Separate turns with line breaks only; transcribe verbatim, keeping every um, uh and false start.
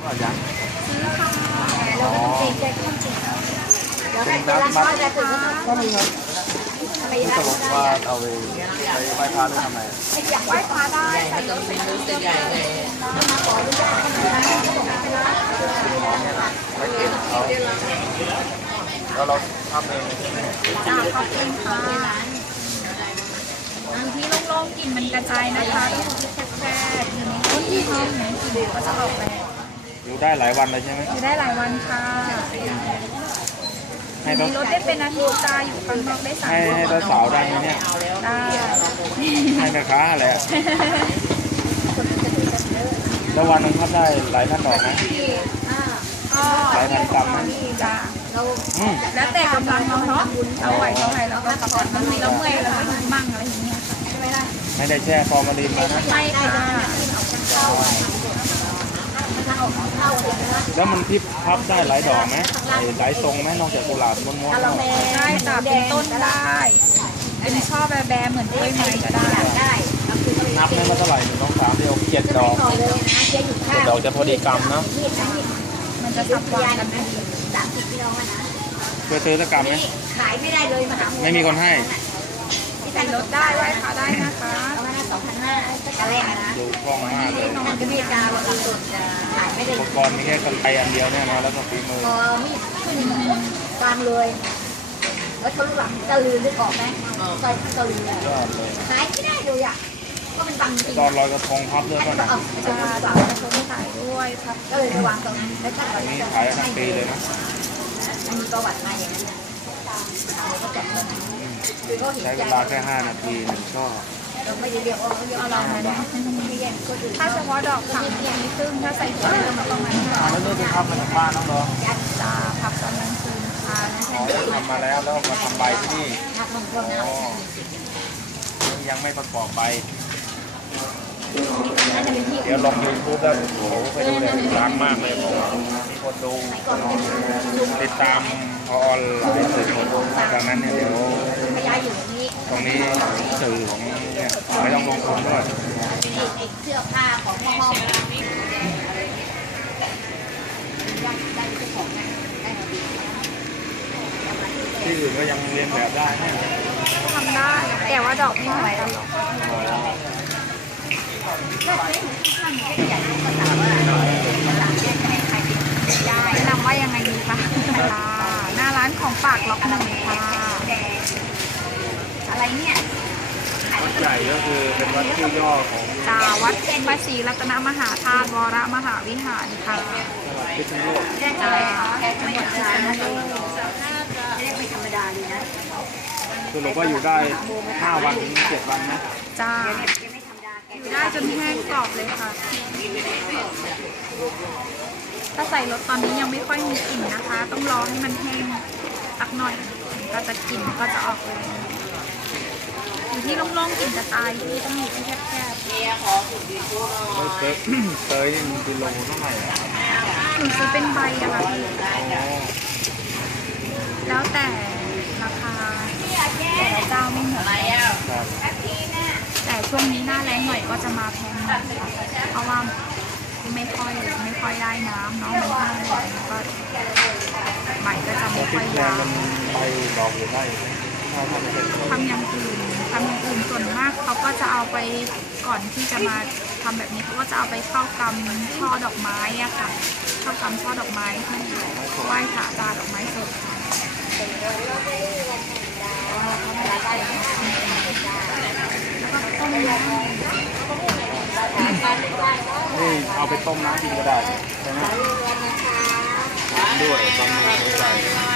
ก็ยัง
ซื้อค่ะเราก็ต้องเกรงใจก็ต้องเกรงแล้วให้ร้านค้าจะตื่นก็มีครับ
ที่ตกลงว่าเอาไปไปไหว้พระหรือทำไม
อยากไหว้พระได้แต่ต้องเป็นรู้สึกใหญ่เลยมาขออนุญาต
ไม่เก็บเขาแล้วเราทำเอง
จ้าขอบคุณค่ะอยู่ที่โล่งๆกลิ่นมันกระจายนะคะต้องอยู่ที่แคบๆอยู่ในต้นที่ห้องไหนกลิ่นก็จะออกไป
อยู่ได้หลายวันเลยใช่ไหม
อยู่ได้หลายวันค่ะให้รถได้เป็นอาทิตย์จ้าอยู่ข้างนอกได้สาม
ให้ให้รถสาวได้ไหมเนี่ย
ได้
ให้แม่ค้าอะไรแล้ววันนึงทำได้หลายพันดอกไหม
ก็หลายพันกรัมนะจ้าแล้วแต่กำลังเราเนาะเอาไหวเท่าไหร่แล้วก็กำลังมันมีเราเมื่อยเราก็หยุดมั่งอะไรอย่างเงี้ยใช่ไหมล่ะ
ไม่ได้แช่ฟอร์มาลินมานะ
ไม่ค่ะ
แล้วมันพิบพับได้หลายดอกไหมหลายทรงไหมนอกจากกุหลาบม้วน
ๆได้จ้ะเป็นต้นได้เป็นช่อแบะเหมือนกล้วยไม้ก็ได้
นับได้มาเท่าไหร่หนึ่งสองสามเดียวเจ็ดดอกเจ็ดดอกจะพอดีกรัมเนาะ
มันจะสับวางกันได้
สามสิบกิโลนะเพื่อซื้อตะกรัมไหม
ขายไม่ได้เลยมา
ไม่มีคนให้
ใส่รถได้ไหมคะได้นะคะเอามาสองพันห้าตะแรกนะ
ดูคล่องมากเลย
มันจะมีการลดสุดขายไม่ได้
อุปกรณ์มีแค่กำไกอันเดียวเนี่ยนะแล้วก็ฝีมือ
เออมีขึ้นวางเลยแล้วเขาหลังตะลือนึกออกไหมใส่ตะลือขายไม่ได้เลยอ่ะก็เป็นบาง
ตอนลอยกระทงพับด้วยก็หนัก
จะสาวกระทงขายด้วยครับก็เลยไปวางตรงนั้นแล้วก็
นี้ขายทั้งปีเลยนะ
อันนี้ประวัติมาอย่างนั้น
ใช้เวลาแค่ห้านาทีหนึ่งช่อ
ไม่ได้เรียกว่าเยอะเรานะถ้าเฉพาะดอกผักมีซึ่งถ้าใส่ถุงจะมาประมาณห้า
แล้วนี่คือพับมาจากบ้านน้องเหรอ
จ้าผักตอนนั้นคืนค่ะ
อ๋อทำมาแล้วแล้วมาทำใบที่นี่อ๋อยังไม่ประกอบใบเดี๋ยวลองยูทูบแล้วโอ้โหไปดูเลยล้างมากเลยผมมีคนดูติดตามพอออนไลน์สื่อดังนั้นเนี่ยเดี๋ยวตรงนี้สื่อของเนี่ยไม่ต้องลงทุนด้วย
เสื้อผ้าของพ่อ
ที่อื่นก็ยังเรียนแบบได้
ทำได้แต่ว่าดอกไม่ไหวกันหรอกแนะนำว่ายังไงดีคะหน้าร้านของฝากล็อกหนึ่งค่ะอะไรเนี่ย
วัดใหญ่ก็คือเป็นวัดชื่อย่อของ
จ่าวัดพระศรีรัตนมหาธาตุวรมหาวิหารค่ะ
พิษณุโลก
จ่าจังหวัดพิษณุโลกเรียกไม่ธรรมดาเลยนะ
คือหลวงพ่ออยู่ได้ห้าวันถึงเจ็ดวันนะ
จ้าอยู่ได้จนแห้งกรอบเลยค่ะถ้าใส่รสตอนนี้ยังไม่ค่อยมีกลิ่นนะคะต้องรอให้มันแห้งสักหน่อยก็จะกลิ่นก็จะออกเลยอยู่ที่โล่งๆกลิ่นจะตายที่ต้องอยู่ที่แคบๆ
เตยเตยนี่มันเป็นโลเท่าไหร่อ่ะ
หนูซื้อเป็นใบอะค่ะพี่แล้วแต่ราคาแต่ละเจ้าไม่เหมือนแต่ช่วงนี้หน้าแรงหน่อยก็จะมาแพงหน่อยเพราะว่าไม่ค่อยไม่ค่อยได้น้ำเนาะมันแห้งเลยก็ใบก็จะไม่ค่อยยาว
ใบดอกอยู่ได้
ทำอย่างอื่นทำอย่างอื่นส่วนมากเขาก็จะเอาไปก่อนที่จะมาทำแบบนี้เขาก็จะเอาไปเข้ากำช่อดอกไม้อะค่ะเข้ากำช่อดอกไม้ที่ไหว้พระตาดอกไม้สด
นี่เอาไปต้มน้ำกินก็ได้ใช่ไหมด้วยต้มน้ำใส่